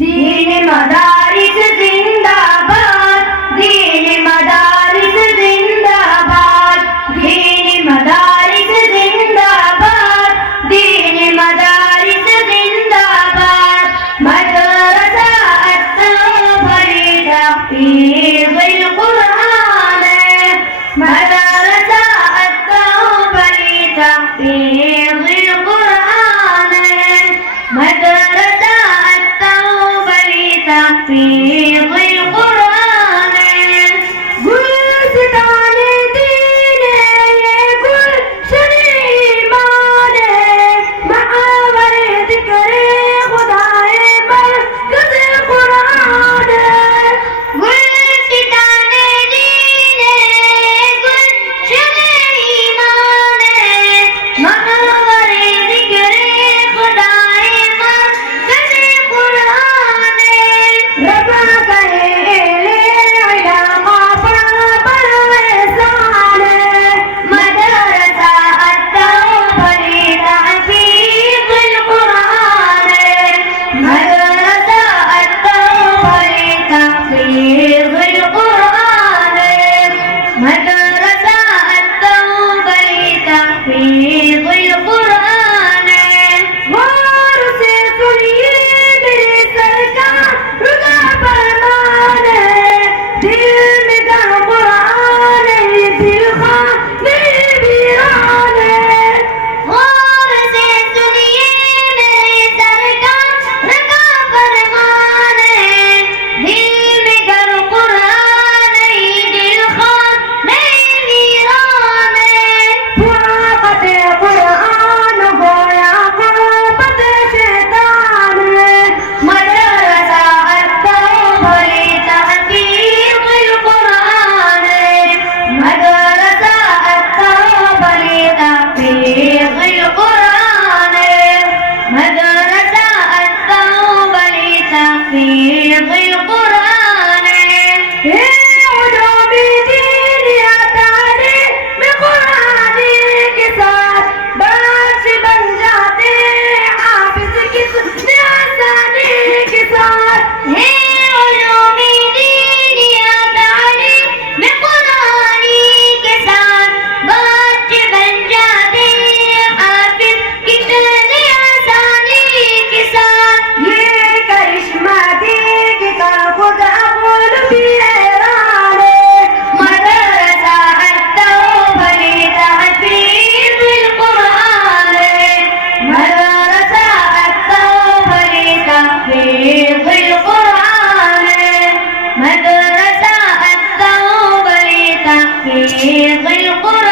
दीन मदारिस जिंदाबाद, दीन मदारिस जिंदाबाद, दीन मदारिस जिंदाबाद, दीन मदारिस जिंदाबाद। मदरसा अत्तौबरी तहफीज़ुल कुरान, मदरसा अत्तौबरी तहफीज़ुल कुरान, मदरसा अत्तौबरी तहफीज़ुल कुरान। गुलसिताने दीन ये गुलशन ईमान, महावरे ज़िक्रे खुदाए मरकज़ कुरान। गुलसिताने दीन ये गुलशन ईमान, महावरे ज़िक्रे खुदाए मरकज़ कुरान। रबा करे इल्मा पर एहसान, मदरसा अत्तौबरी तहफीज़ुल कुरान, मदरसा अत्तौबरी तहफीज़ुल कुरान, मदरसा अत्तौबरी तहफीज़ुल कुरान। गौर से सुनिए मेरे सरकार रुदा फरमान, दिल में गा कुरान है, दिल खाने वीरान है। गौर से सुनिए मेरे सरकार रुदा फरमान है, दिल में गा कुरान है, दिल खाने वीरान है। फुआक़त कुरान गोया क़ुर्बत शैतान है, मदरसा अत्तौबरी तहफीज़ुल कुरान, मदरसा अत्तौबरी तहफीज़ुल कुरान, मदरसा अत्तौबरी तहफीज़ुल कुरान। हे उलूमी दीन या तालीम कुरानी के साथ बारिश बन जाते हाफिज़ कितने आसानी के साथ। हे उलूमी दीन या तालीम कुरानी के साथ बारिश बन जाते हाफिज़ कितने आसानी के साथ। ये करिश्मा देख कर खुद अक़ल भी हैरान है, मदरसा अत्तौबरी तहफीज़ुल कुरान, मदरसा अत्तौबरी तहफीज़ुल कुरान, मदरसा अत्तौबरी तहफीज़ुल कुरान।